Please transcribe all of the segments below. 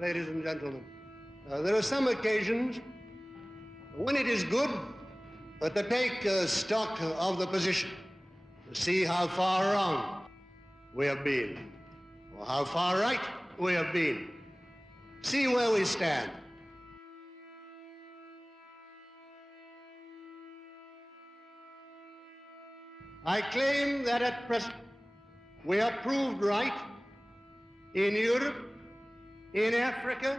ladies and gentlemen. There are some occasions when it is good to take stock of the position, to see how far wrong we have been, or how far right we have been. See where we stand. I claim that at present we are proved right in Europe, in Africa,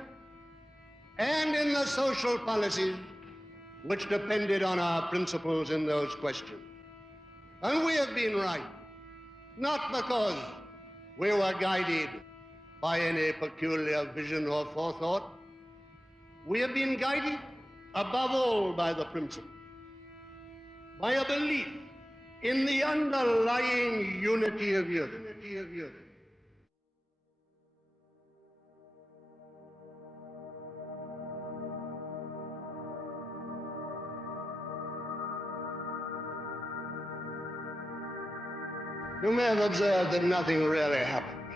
and in the social policies which depended on our principles in those questions. And we have been right, not because we were guided by any peculiar vision or forethought. We have been guided above all by the principle, by a belief in the underlying unity of Europe. You may have observed that nothing really happens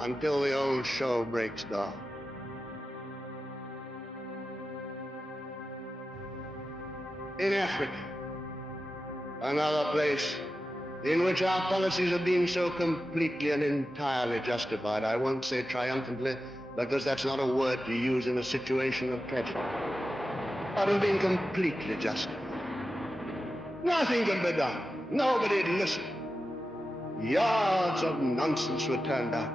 until the old show breaks down. In Africa, another place in which our policies have been so completely and entirely justified, I won't say triumphantly, because that's not a word to use in a situation of tragedy, but have been completely justified. Nothing could be done. Nobody'd listen. Yards of nonsense were turned out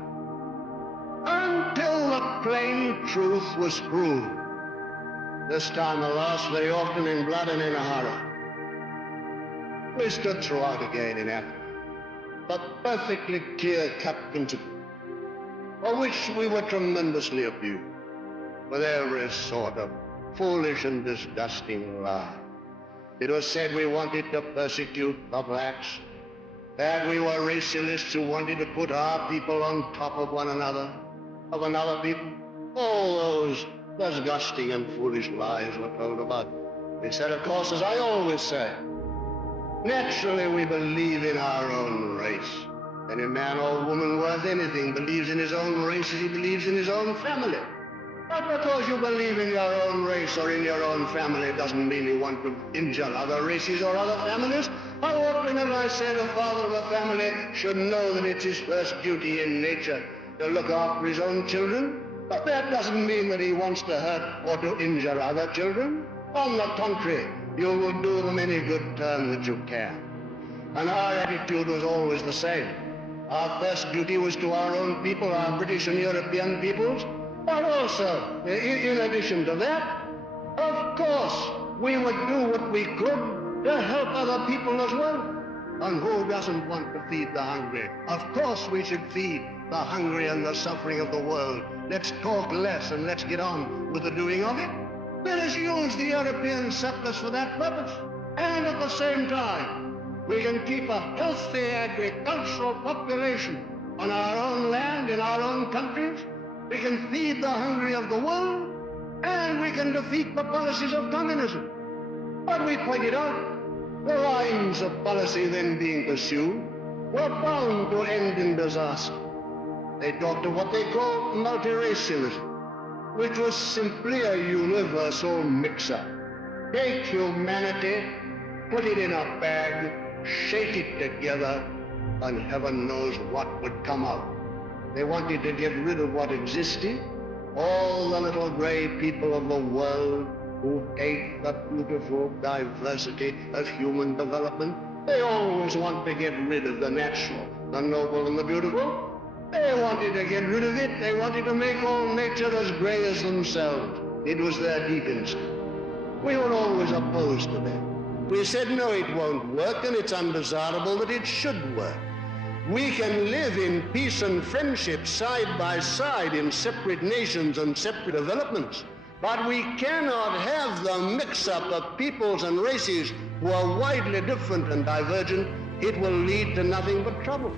until the plain truth was proved. This time, alas, very often in blood and in a horror. We stood throughout again in Africa a perfectly clear-cut principle, for which we were tremendously abused with every sort of foolish and disgusting lie. It was said we wanted to persecute the blacks, that we were racialists who wanted to put our people on top of one another, of another people. All those disgusting and foolish lies were told about. We said, of course, as I always say, naturally we believe in our own race. Any man or woman worth anything believes in his own race as he believes in his own family. But because you believe in your own race or in your own family doesn't mean you want to injure other races or other families. How often have I said a father of a family should know that it's his first duty in nature to look after his own children? But that doesn't mean that he wants to hurt or to injure other children. On the contrary, you will do them any good turn that you can. And our attitude was always the same. Our first duty was to our own people, our British and European peoples. But also, in addition to that, of course, we would do what we could to help other people as well. And who doesn't want to feed the hungry? Of course we should feed the hungry and the suffering of the world. Let's talk less and let's get on with the doing of it. Let us use the European surplus for that purpose. And at the same time, we can keep a healthy agricultural population on our own land, in our own countries. We can feed the hungry of the world, and we can defeat the policies of communism. But we pointed out the lines of policy then being pursued were bound to end in disaster. They talked of what they called multiracialism, which was simply a universal mix-up. Take humanity, put it in a bag, shake it together, and heaven knows what would come out. They wanted to get rid of what existed, all the little gray people of the world who hate the beautiful diversity of human development. They always want to get rid of the natural, the noble and the beautiful. They wanted to get rid of it. They wanted to make all nature as gray as themselves. It was their deep instinct. We were always opposed to that. We said, no, it won't work, and it's undesirable that it should work. We can live in peace and friendship side by side in separate nations and separate developments, but we cannot have the mix-up of peoples and races who are widely different and divergent. It will lead to nothing but trouble.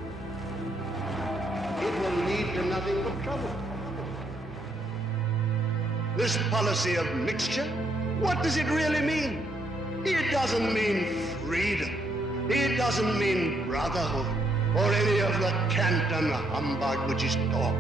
It will lead to nothing but trouble. This policy of mixture, what does it really mean? It doesn't mean freedom. It doesn't mean brotherhood or any of the cant and humbug which is talk.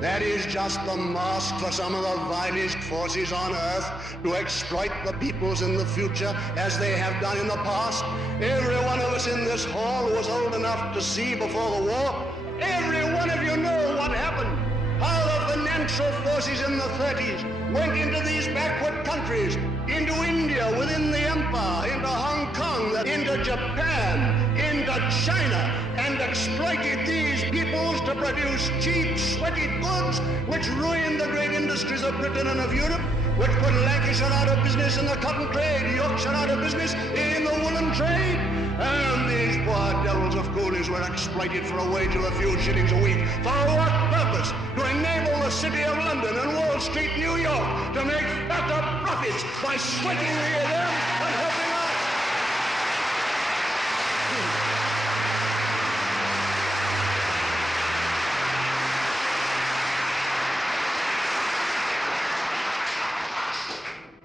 That is just the mask for some of the vilest forces on earth to exploit the peoples in the future as they have done in the past. Every one of us in this hall was old enough to see before the war. Every one of you know what happened. How the financial forces in the 30s went into these backward countries, into India within the empire, into Hong Kong, into Japan, into China, and exploited these peoples to produce cheap, sweaty goods which ruined the great industries of Britain and of Europe, which put Lancashire out of business in the cotton trade, Yorkshire out of business in the woolen trade. And these poor devils of coolies were exploited for a wage of a few shillings a week. For what purpose? To enable the City of London and Wall Street, New York, to make fatter profits by sweating them and helping us.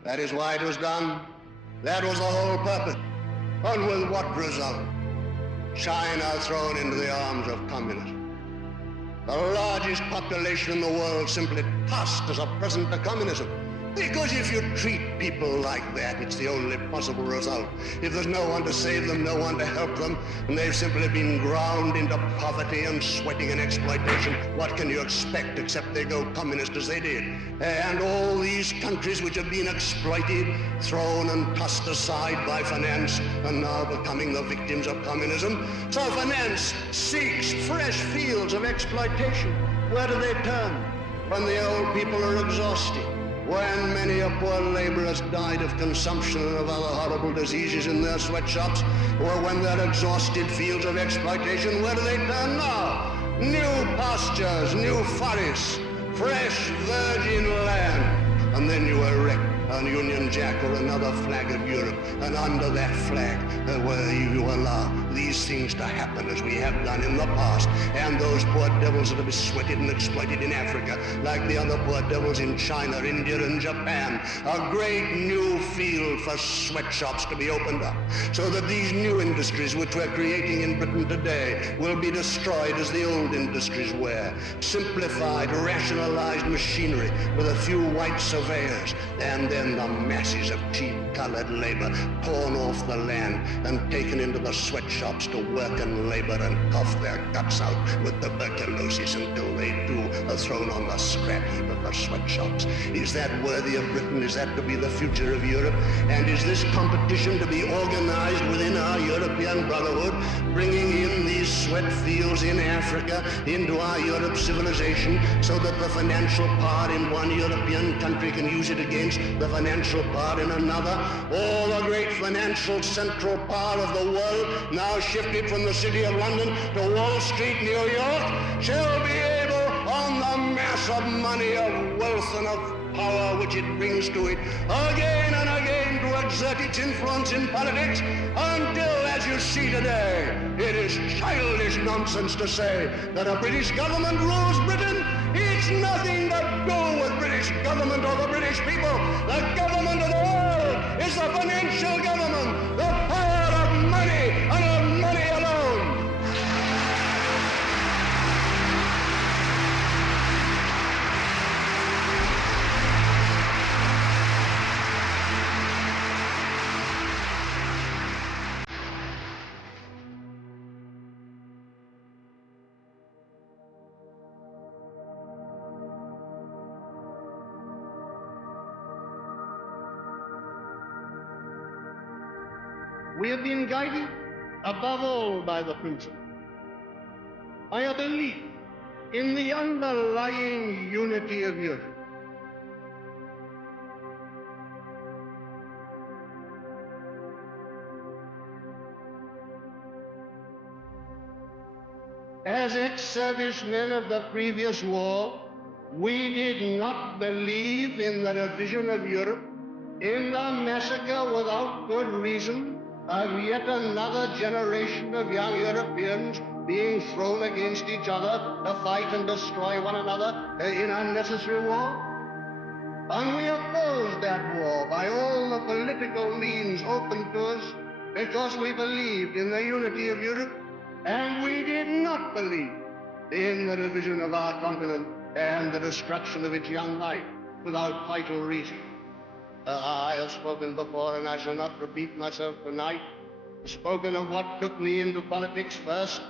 That is why it was done. That was the whole purpose. And with what result? China thrown into the arms of communism. The largest population in the world simply tossed as a present to communism. Because if you treat people like that, it's the only possible result. If there's no one to save them, no one to help them, and they've simply been ground into poverty and sweating and exploitation, what can you expect except they go communist as they did? And all these countries which have been exploited, thrown and tossed aside by finance, are now becoming the victims of communism. So finance seeks fresh fields of exploitation. Where do they turn? When the old people are exhausted. When many a poor laborer has died of consumption and of other horrible diseases in their sweatshops, or when they're exhausted fields of exploitation, where do they turn now? New pastures, new forests, fresh virgin land. And then you erect a Union Jack or another flag of Europe, and under that flag, where you allow these things to happen as we have done in the past, and those poor devils that have been sweated and exploited in Africa, like the other poor devils in China, India, and Japan, a great new field for sweatshops to be opened up, so that these new industries which we're creating in Britain today will be destroyed as the old industries were. Simplified, rationalized machinery with a few white surveyors, and then the masses of cheap-colored labor torn off the land and taken into the sweatshops to work and labor and cough their guts out with tuberculosis until they too are thrown on the scrap heap of the sweatshops. Is that worthy of Britain? Is that to be the future of Europe? And is this competition to be organized within our European Brotherhood, bringing in these sweat fields in Africa into our Europe civilization so that the financial power in one European country can use it against the financial power in another? All the great financial central power of the world, now shifted from the City of London to Wall Street, New York, shall be able, on the mass of money, of wealth, and of power which it brings to it, again and again to exert its influence in politics, until, as you see today, it is childish nonsense to say that a British government rules Britain. It's nothing to do with British government or the British people. The government of the world is the financial government, the power of money and of money alone. We have been guided, above all, by the principle, by a belief in the underlying unity of Europe. As ex-servicemen of the previous war, we did not believe in the division of Europe, in the massacre without good reason of yet another generation of young Europeans being thrown against each other to fight and destroy one another in unnecessary war. And we opposed that war by all the political means open to us because we believed in the unity of Europe, and we did not believe in the division of our continent and the destruction of its young life without vital reason. I have spoken before, and I shall not repeat myself tonight. Spoken of what took me into politics first,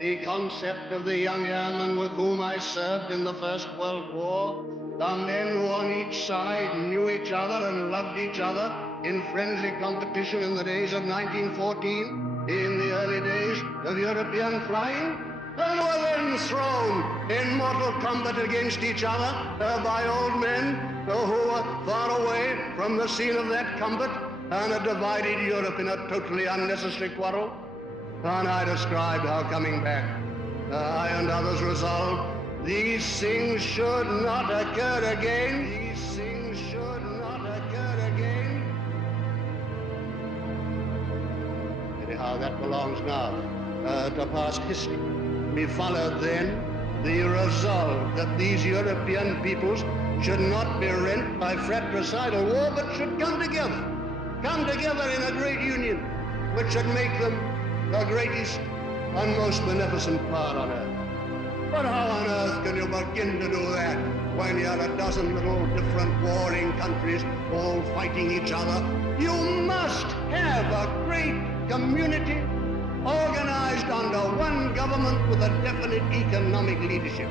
the concept of the young airmen with whom I served in the First World War, the men who on each side knew each other and loved each other in friendly competition in the days of 1914, in the early days of European flying, and were then thrown in mortal combat against each other by old men who were far away from the scene of that combat and had divided Europe in a totally unnecessary quarrel. And I described how coming back, I and others resolved these things should not occur again. These things should not occur again. Anyhow, that belongs now to past history. We followed then the resolve that these European peoples should not be rent by fratricidal war, but should come together in a great union, which should make them the greatest and most beneficent power on earth. But how on earth can you begin to do that when you're a dozen little different warring countries all fighting each other? You must have a great community organized under one government with a definite economic leadership.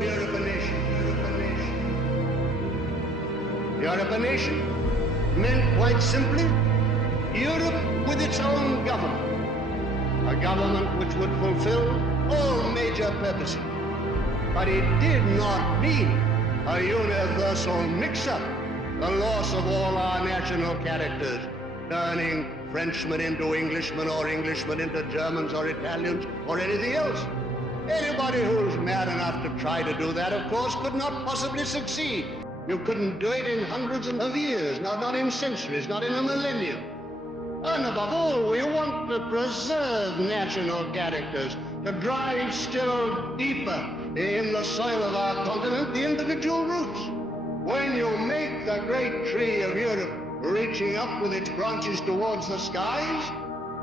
Europe a nation, Europe a nation. Europe a nation meant quite simply Europe with its own government. A government which would fulfill all major purposes. But it did not mean a universal mix-up, the loss of all our national characters, turning Frenchmen into Englishmen or Englishmen into Germans or Italians or anything else. Anybody who's mad enough to try to do that, of course, could not possibly succeed. You couldn't do it in hundreds of years, not in centuries, not in a millennium. And above all, we want to preserve national characters, to drive still deeper in the soil of our continent the individual roots. When you make the great tree of Europe reaching up with its branches towards the skies,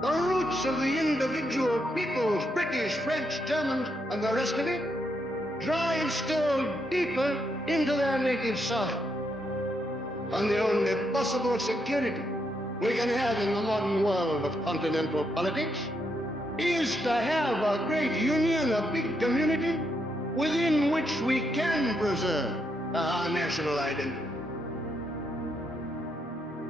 the roots of the individual peoples, British, French, Germans, and the rest of it, drive still deeper into their native soil. And the only possible security we can have in the modern world of continental politics is to have a great union, a big community, within which we can preserve our national identity.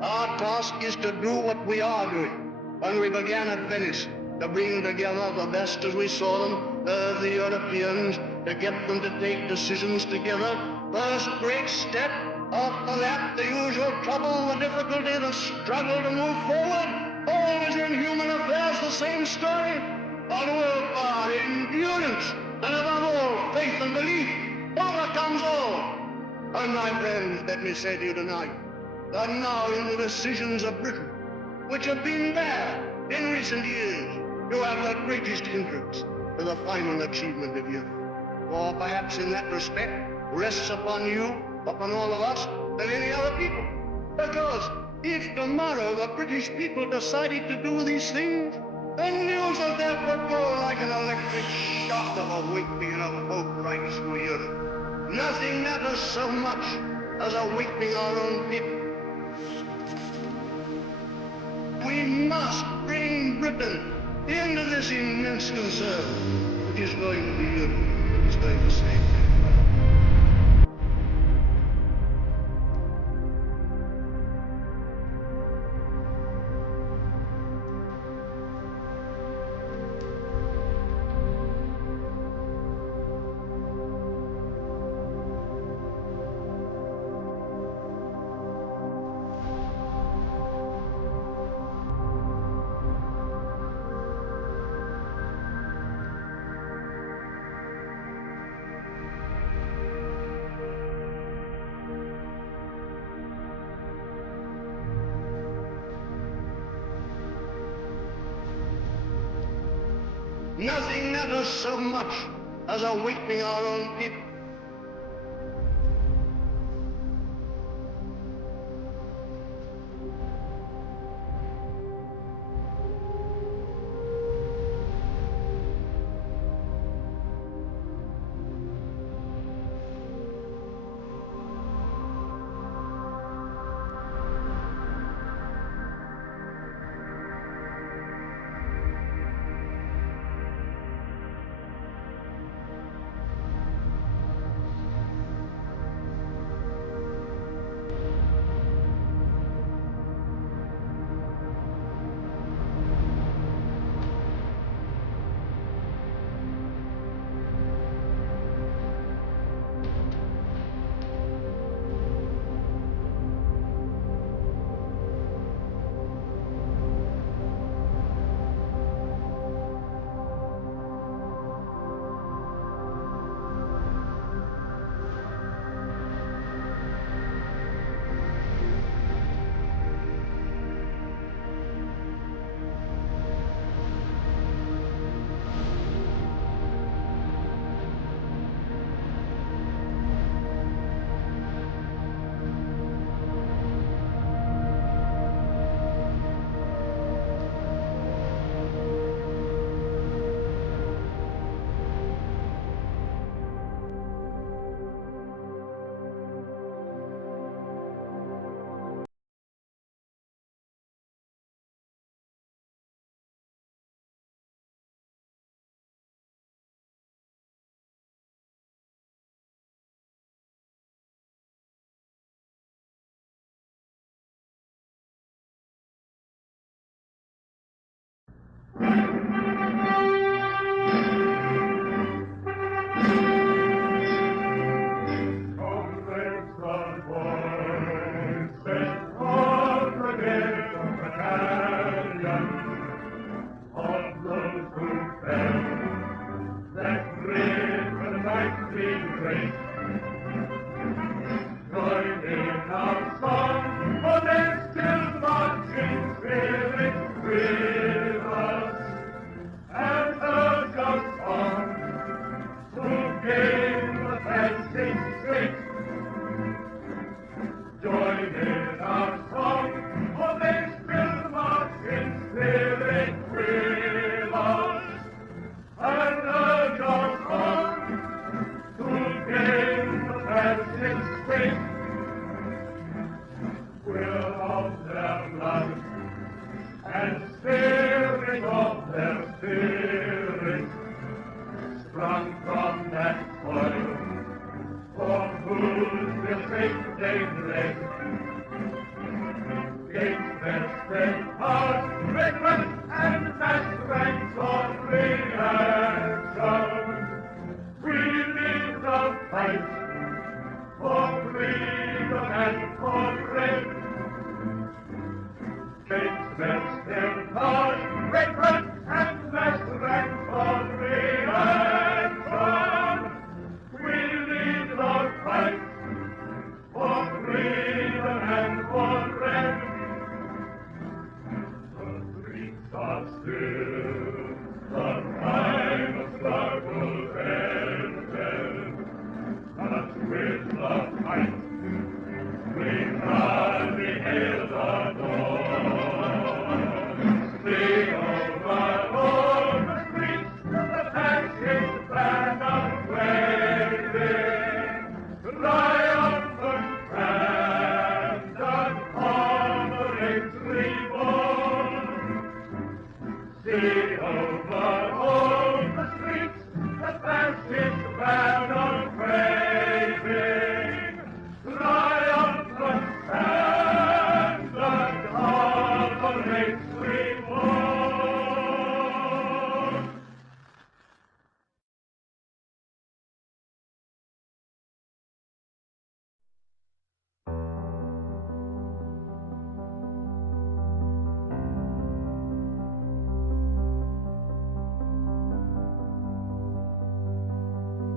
Our task is to do what we are doing when we began at Venice, to bring together the best as we saw them of the Europeans, to get them to take decisions together. First great step, after that the usual trouble, the difficulty, the struggle to move forward. Always in human affairs the same story. But willpower, endurance, and above all, faith and belief overcomes all. And my friends, let me say to you tonight, that now in the decisions of Britain, which have been bad in recent years, you have the greatest hindrance to the final achievement of youth. For perhaps in that respect rests upon you, upon all of us, than any other people. Because if tomorrow the British people decided to do these things, the news of that would go like an electric shock of awakening and of hope right through Europe. Nothing matters so much as awakening our own people. We must bring Britain into this immense concern, which is going to be Europe. It's going to save them. Nothing matters so much as awakening our own people.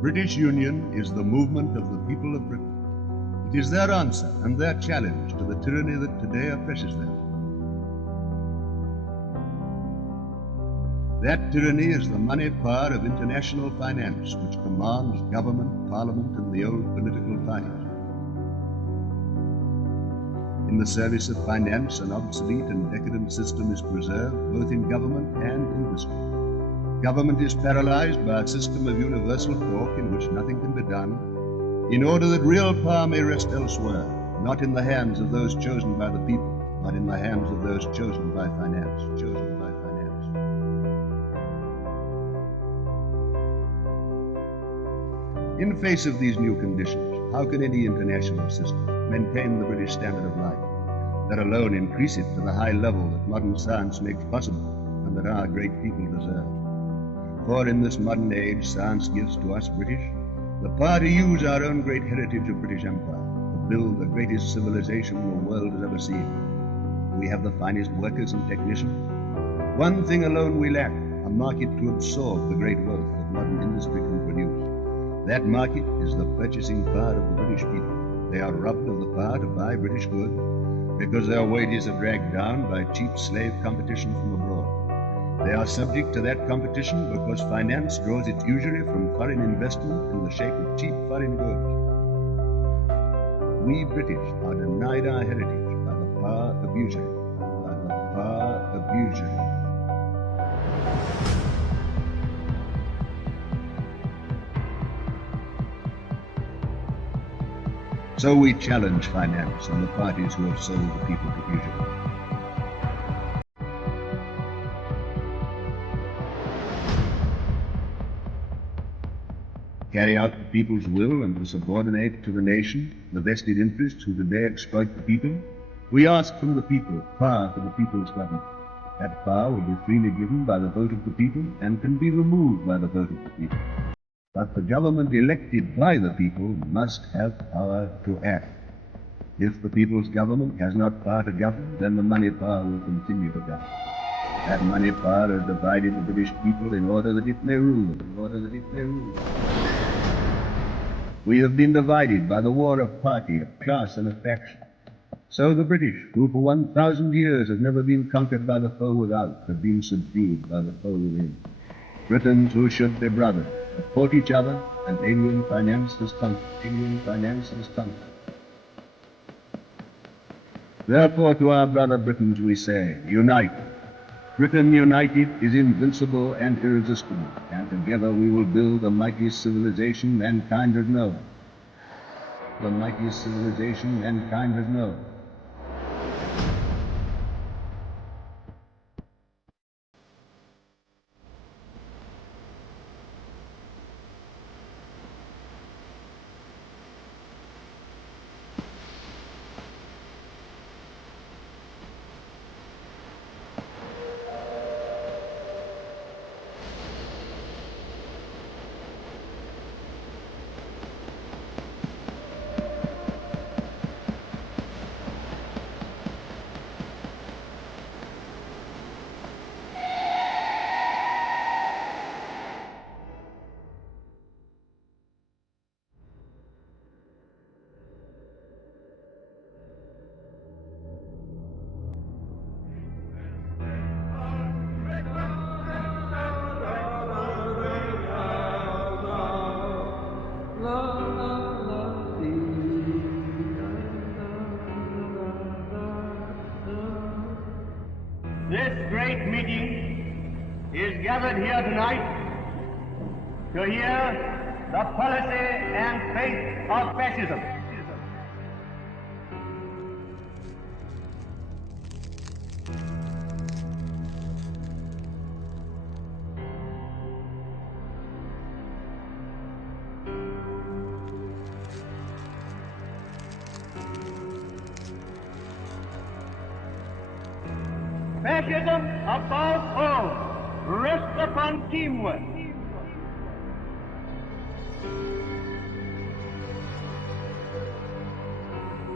British Union is the movement of the people of Britain. It is their answer and their challenge to the tyranny that today oppresses them. That tyranny is the money power of international finance, which commands government, parliament, and the old political parties. In the service of finance, an obsolete and decadent system is preserved, both in government and industry. Government is paralyzed by a system of universal talk in which nothing can be done, in order that real power may rest elsewhere, not in the hands of those chosen by the people, but in the hands of those chosen by finance. In face of these new conditions, how can any international system maintain the British standard of life, that alone increase it to the high level that modern science makes possible and that our great people deserve? For in this modern age, science gives to us British the power to use our own great heritage of British Empire, to build the greatest civilization the world has ever seen. We have the finest workers and technicians. One thing alone we lack, a market to absorb the great wealth that modern industry can produce. That market is the purchasing power of the British people. They are robbed of the power to buy British goods because their wages are dragged down by cheap slave competition from abroad. They are subject to that competition because finance draws its usury from foreign investment in the shape of cheap foreign goods. We British are denied our heritage by the power of usury, by the power of usury. So we challenge finance and the parties who have sold the people to usury. Carry out the people's will and to subordinate to the nation the vested interests who today exploit the people. We ask from the people power for the people's government, That power will be freely given by the vote of the people and can be removed by the vote of the people. But the government elected by the people must have power to act. If the people's government has not power to govern, then the money power will continue to govern. That money power has divided the British people in order that it may rule, We have been divided by the war of party, of class, and of faction. So the British, who for 1,000 years have never been conquered by the foe without, have been subdued by the foe within. Britons who should be brothers, have fought each other, and alien finance has conquered. Therefore to our brother Britons we say, unite. Britain united is invincible and irresistible, and together we will build the mightiest civilization mankind has known. This great meeting is gathered here tonight to hear the policy and faith of fascism. Fascism, above all, rests upon teamwork.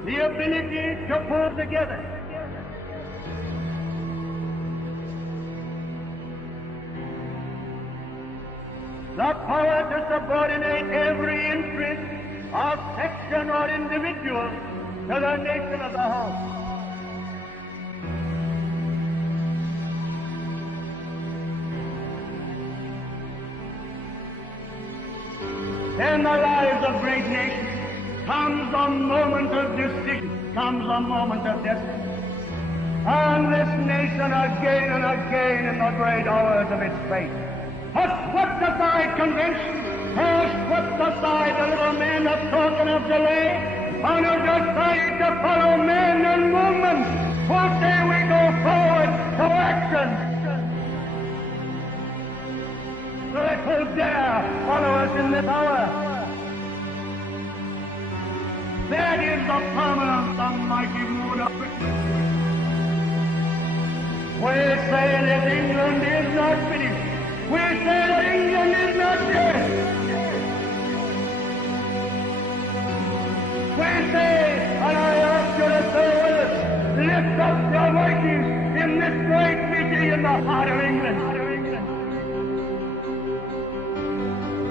The ability to pull together. The power to subordinate every interest of section or individual to the nation as a whole. In the lives of great nations comes a moment of decision, comes a moment of destiny. And this nation again and again in the great hours of its fate has swept aside convention, has swept aside the little men of talk and of delay, and has decided to follow men and movements who say we go forward to action. Let who dare follow us in this hour. That is the permanence of mighty mood of Britain. We say that England is not finished. We say that England is not dead. We say, and I ask you to say with us, lift up your voices in this great meeting in the heart of England.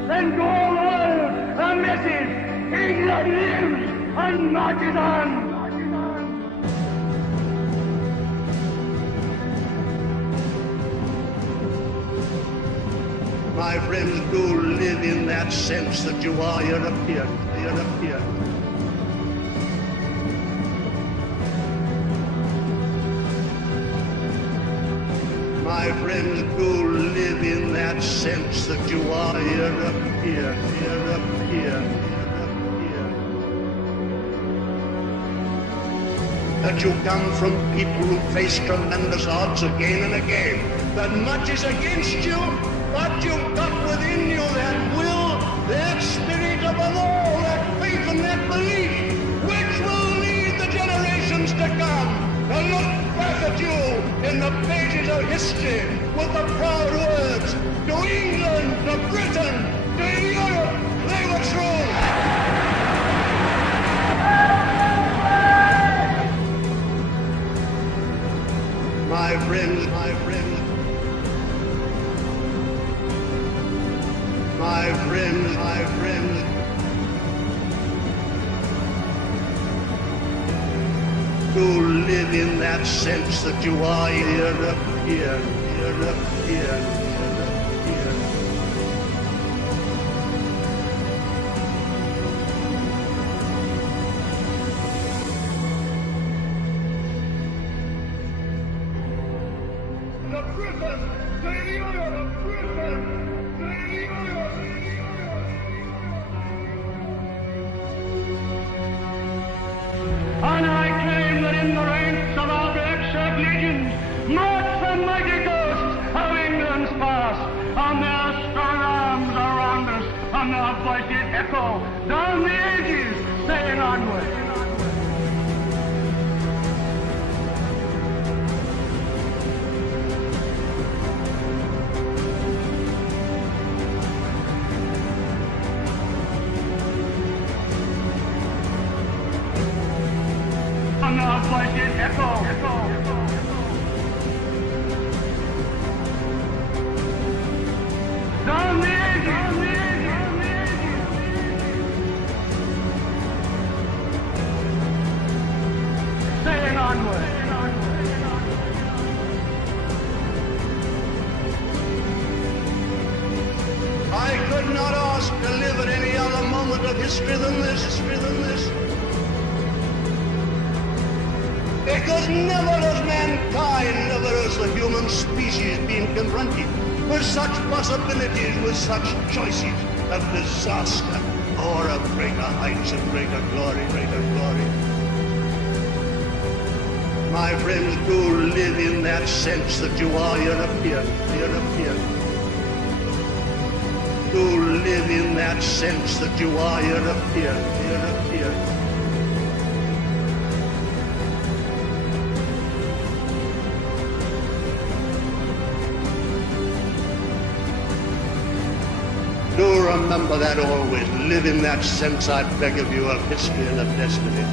Send to all world a message. England lives and marches on. My friends, do live in that sense that you are European. My friends, do live in that sense that you are European. That you come from people who face tremendous odds again and again. That much is against you, but you've got within you that will, that spirit of the law, that faith and that belief, which will lead the generations to come to look back at you in the pages of history with the proud words, to England, to Britain, to Europe, they were true. My friends, my friends, my friends, my friends, to live in that sense that you are European, European, European. The Britain, to Europe, Britain, to Europe. And I claim that in the ranks of our black shirt legions march the mighty ghosts of England's past, and their strong arms around us, and their voices echo down the ages, saying onward. And their voices echo. Down the ages, saying onward. I could not ask to live at any other moment of history than this, Because never has mankind, never has the human species been confronted with such possibilities, with such choices of disaster or of greater heights and greater glory, greater glory. My friends, do live in that sense that you are European, European. Do live in that sense that you are European, European. Do remember that always. Live in that sense, I beg of you, of history and of destiny.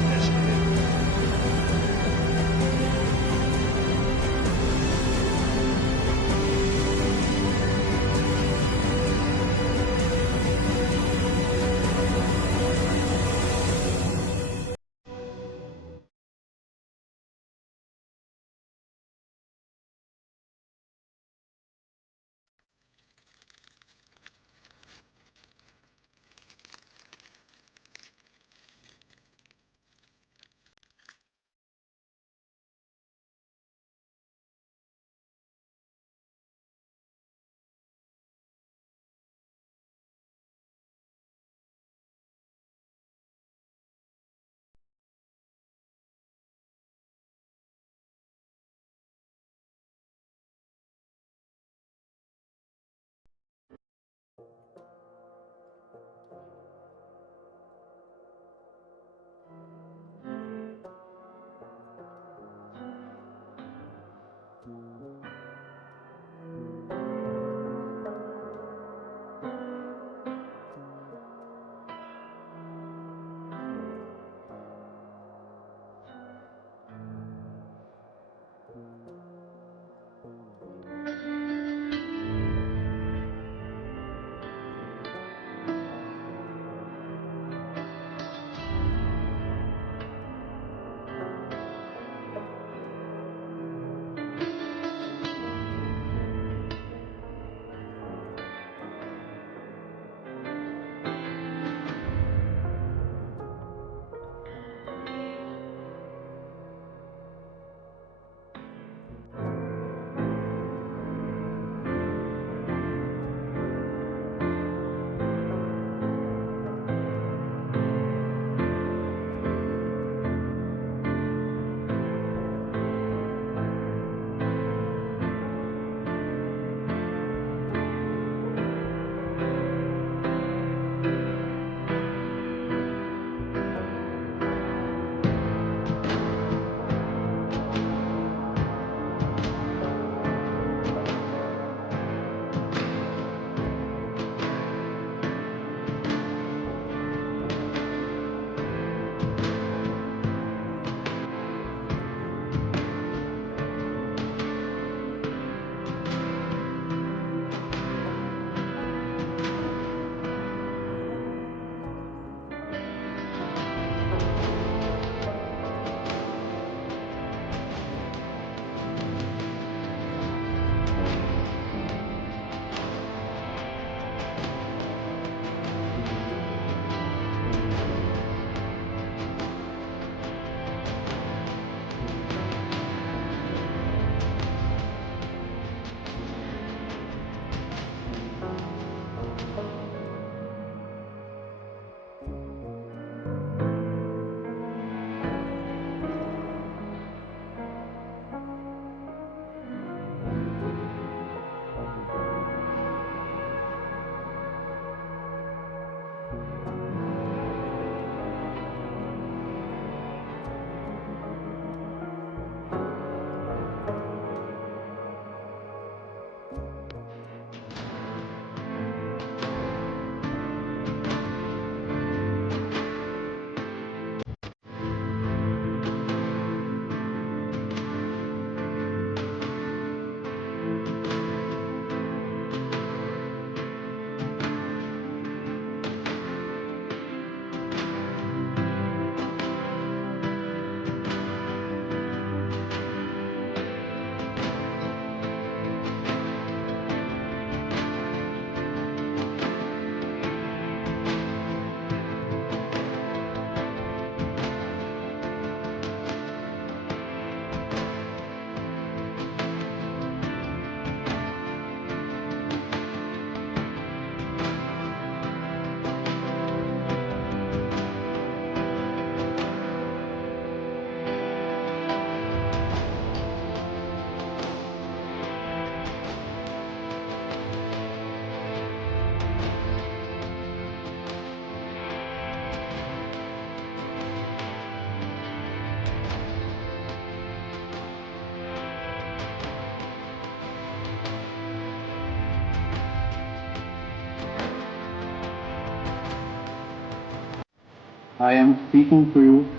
I am speaking to you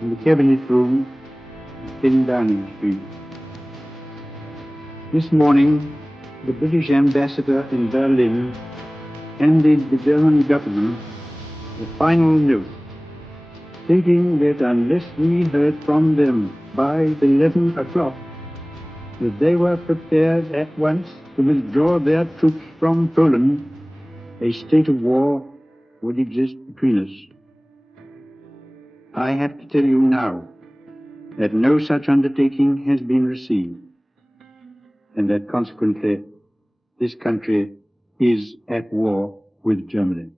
in the Cabinet Room in Downing Street. This morning, the British ambassador in Berlin handed the German government the final note, stating that unless we heard from them by 11 o'clock, that they were prepared at once to withdraw their troops from Poland, a state of war would exist between us. I have to tell you now that no such undertaking has been received, and that consequently this country is at war with Germany.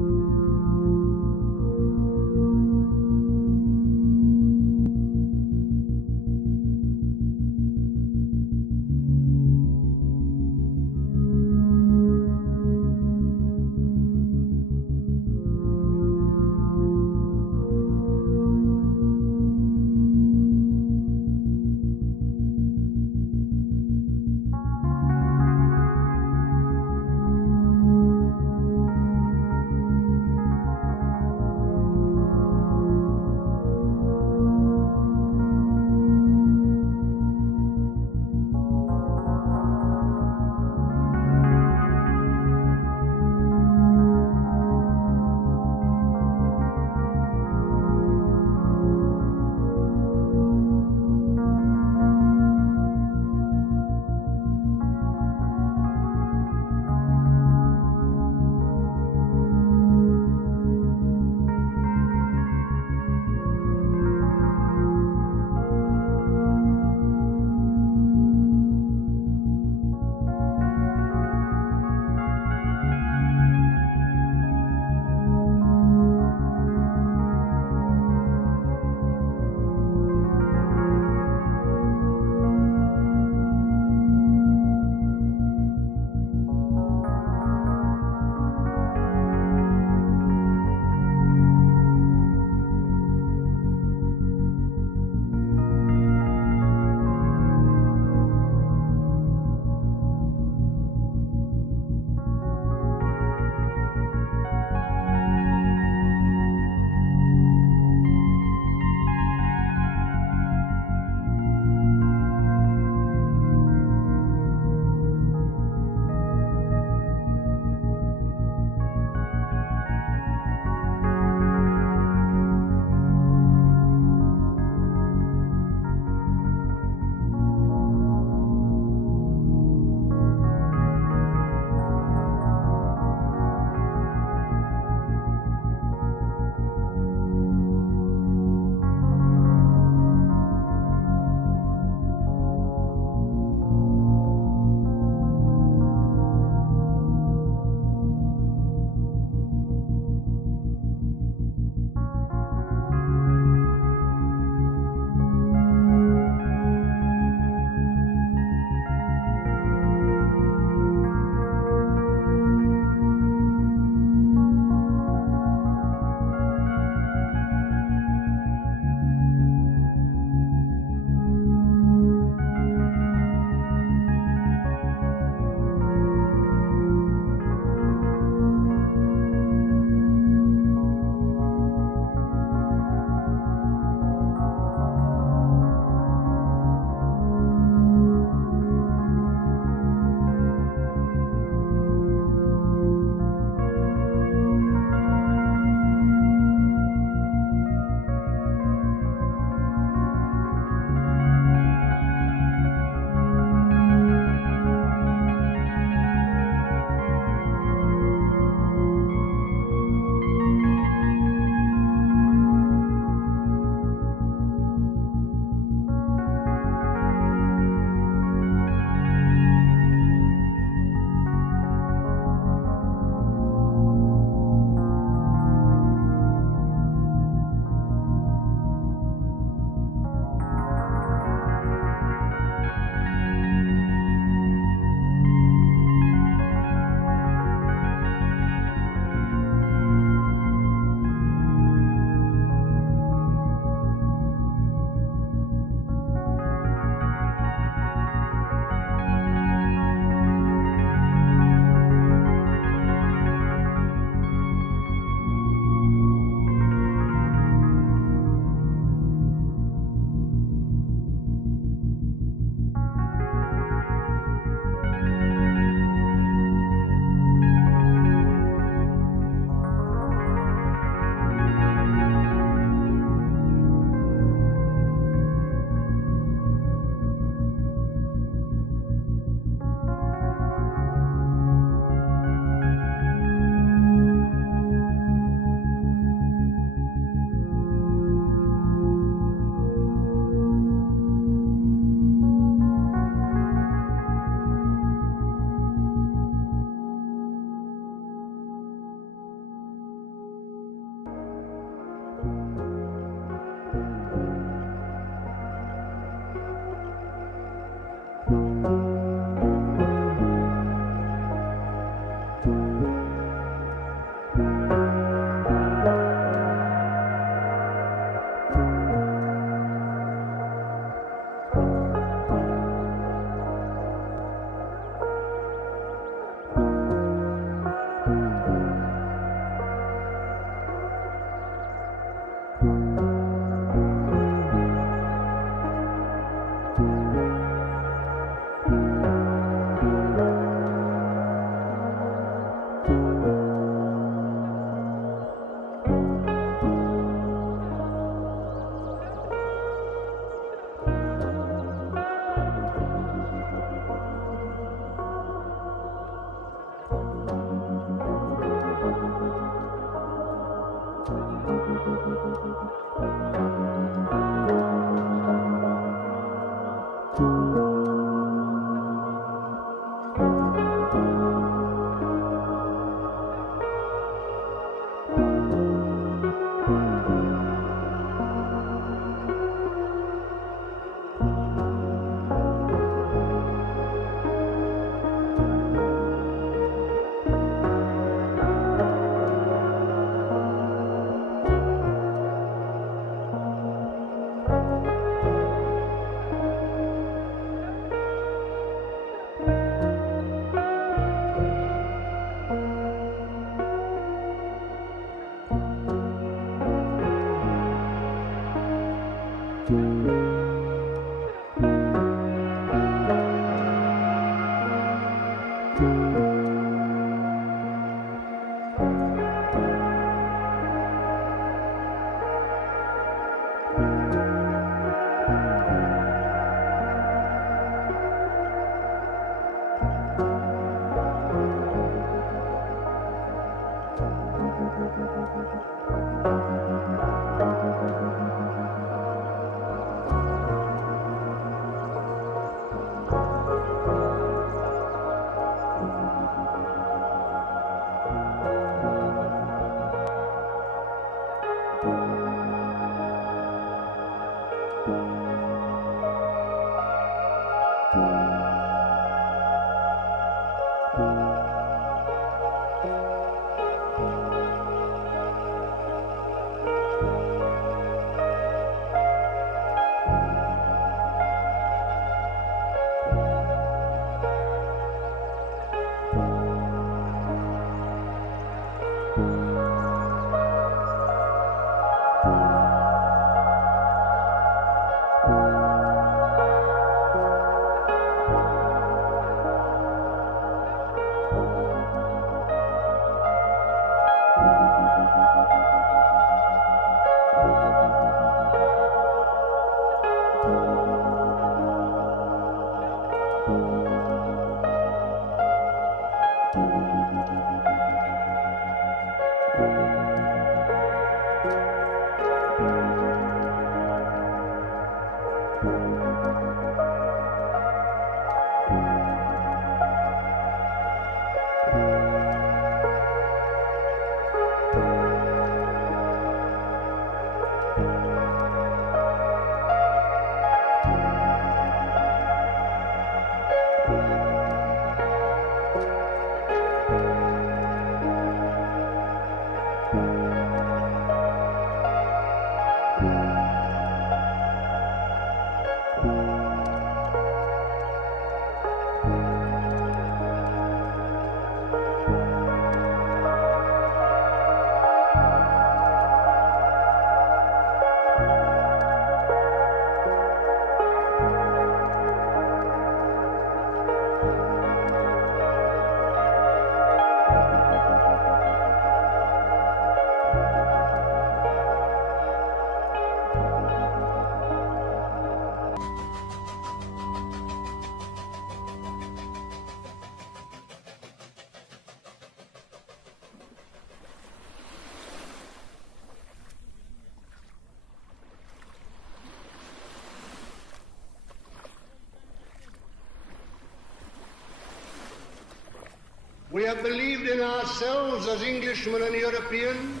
We have believed in ourselves as Englishmen and Europeans.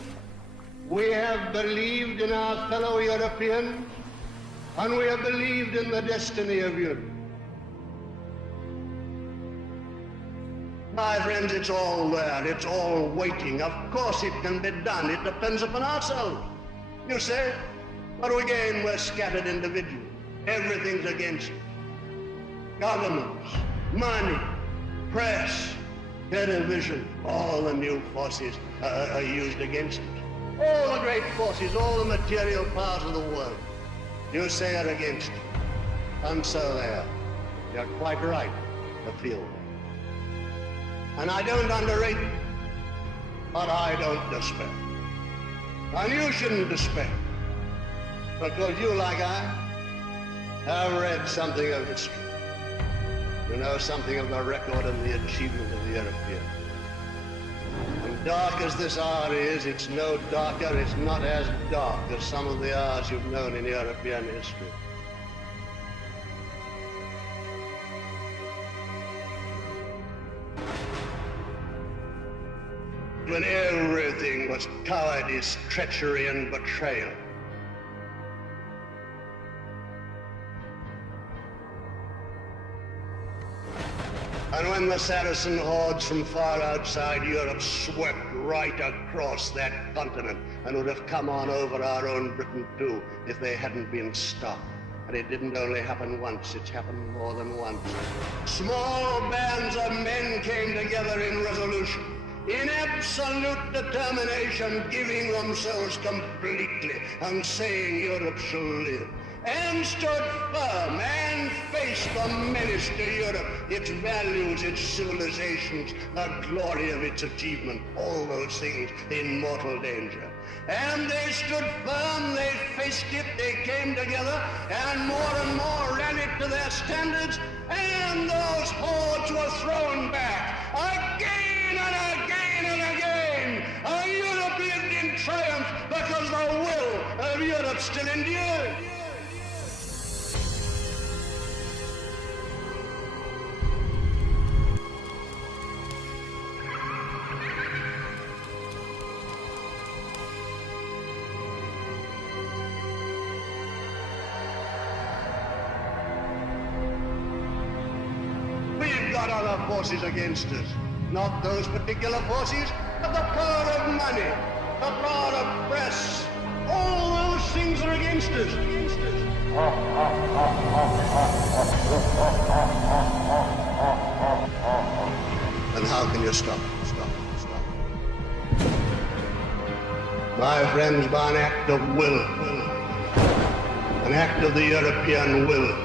We have believed in our fellow Europeans. And we have believed in the destiny of Europe. My friends, it's all there. It's all waiting. Of course it can be done. It depends upon ourselves. You say, but again, we're scattered individuals. Everything's against us. Governments, money, press, television, all the new forces are used against us. All the great forces, all the material powers of the world, you say are against you. And so they are. You're quite right to feel that. And I don't underrate it, but I don't despair. And you shouldn't despair, because you, like I, have read something of history. You know something of the record and the achievement of the European. And dark as this hour is, it's no darker, it's not as dark as some of the hours you've known in European history. When everything was cowardice, treachery, and betrayal. And when the Saracen hordes from far outside Europe swept right across that continent and would have come on over our own Britain too if they hadn't been stopped. And it didn't only happen once, it's happened more than once. Small bands of men came together in resolution, in absolute determination, giving themselves completely and saying Europe shall live. And stood firm and faced the menace to Europe, its values, its civilizations, the glory of its achievement, all those things in mortal danger. And they stood firm, they faced it, they came together, and more rallied to their standards, and those hordes were thrown back again and again and again. And Europe lived in triumph because the will of Europe still endured. Other forces against us. Not those particular forces, but the power of money, the power of press. All those things are against us. And how can you stop it? Stop. My friends, by an act of will, an act of the European will.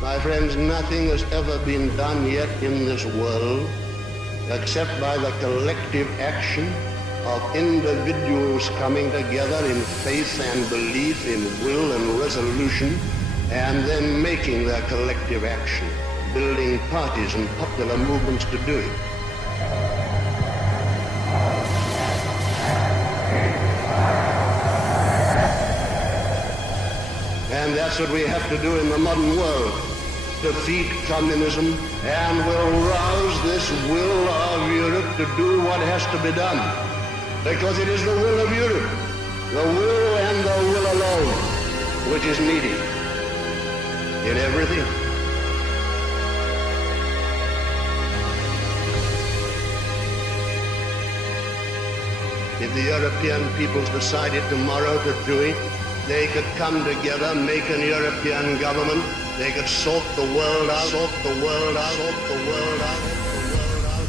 My friends, nothing has ever been done yet in this world except by the collective action of individuals coming together in faith and belief, in will and resolution, and then making their collective action, building parties and popular movements to do it. And that's what we have to do in the modern world. Defeat communism, and will rouse this will of Europe to do what has to be done. Because it is the will of Europe, the will and the will alone, which is needed in everything. If the European peoples decided tomorrow to do it, they could come together, make an European government. They could sort the world out, sort the world out, sort the world out, sort the world out.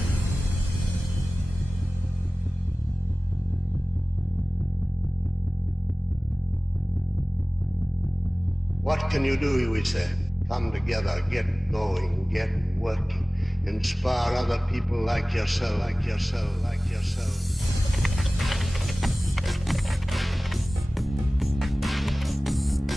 What can you do, we said? Come together, get going, get working. Inspire other people like yourself, like yourself, like yourself.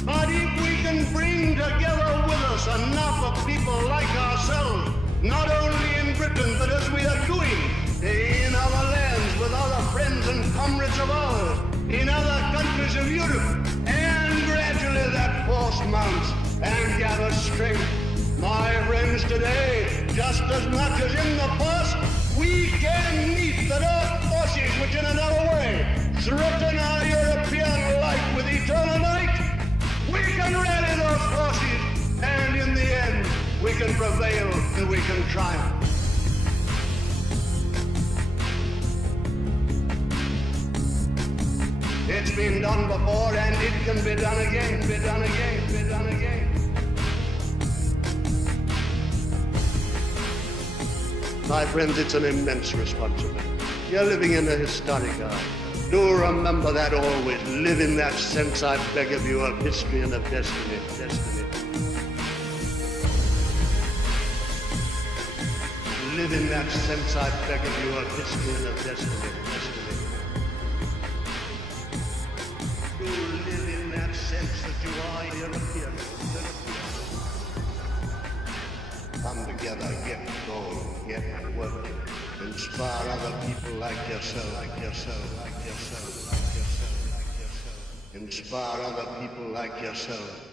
But if we can bring together with us enough of people like ourselves, not only in Britain, but as we are doing in other lands with other friends and comrades of ours, in other countries of Europe, and gradually that force mounts and gathers strength. My friends, today, just as much as in the past, we can meet the dark forces which in another way threaten our European life with eternal night. We can rally those forces, and in the end, we can prevail and we can triumph. It's been done before, and it can be done again, be done again, be done again. My friends, it's an immense responsibility. You're living in a historic age. Do remember that always. Live in that sense, I beg of you, of history and of destiny. Live in that sense, I beg of you, of history and of destiny. Do live in that sense that you are European. Come together, get going, get working. Inspire other people like yourself. Inspire other people like yourself.